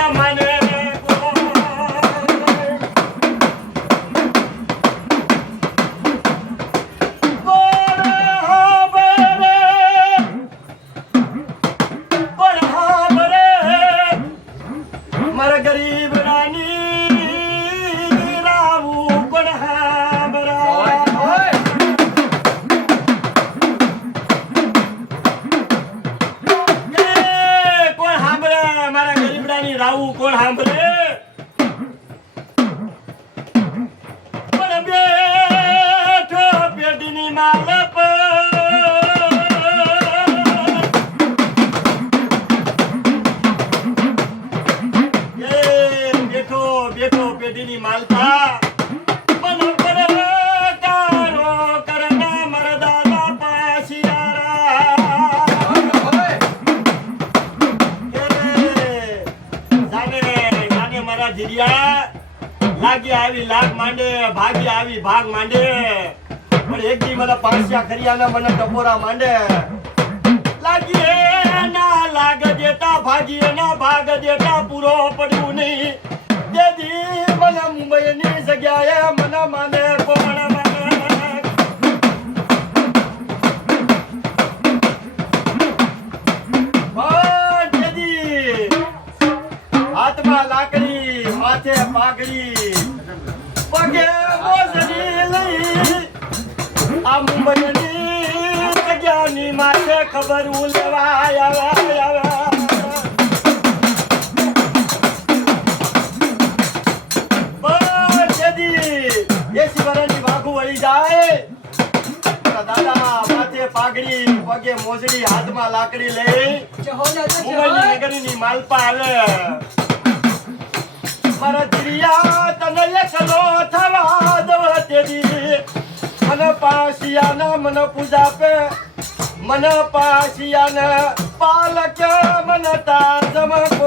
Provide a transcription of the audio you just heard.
મને માને મારા ગરીબ રાની રાવું કોણ સાંભળે પણ બેઠો પેટીની માલ બેઠો બેઠો પેટીની માલતા પણ કારો કરના મારા દાદા પાસિયારા જીરિયા લાગી આવી લાગ માંડે ભાગી આવી ભાગ માંડે પણ એક દી મને પાસિયા ખરિયાના મને ટપોરા માંડે લાગી ના લાગ દેતા ભાગી ના ભાગ દેતા પૂરો પડ્યું નહીં તે દી મને મુંબઈની જગ્યાએ મને માને કોણ હાથમાં લાકડી માથે પાઘડી પગે મોજડી લઈ આ મુંબઈની જગ્યાની માથે ખબર લેવા આવ્યા એસી વર્ષની વાઘું વળી જાય દાદા માથે પાઘડી પગે મોજડી હાથમાં લાકડી લઈ મુંબઈની નગરીની માલપા આવે મારા જીરિયા તને એકલો થવા દવ તેદી મને પાસિયાના મને પૂજા પે મને પાસિયાના પાલક મને તાર જમક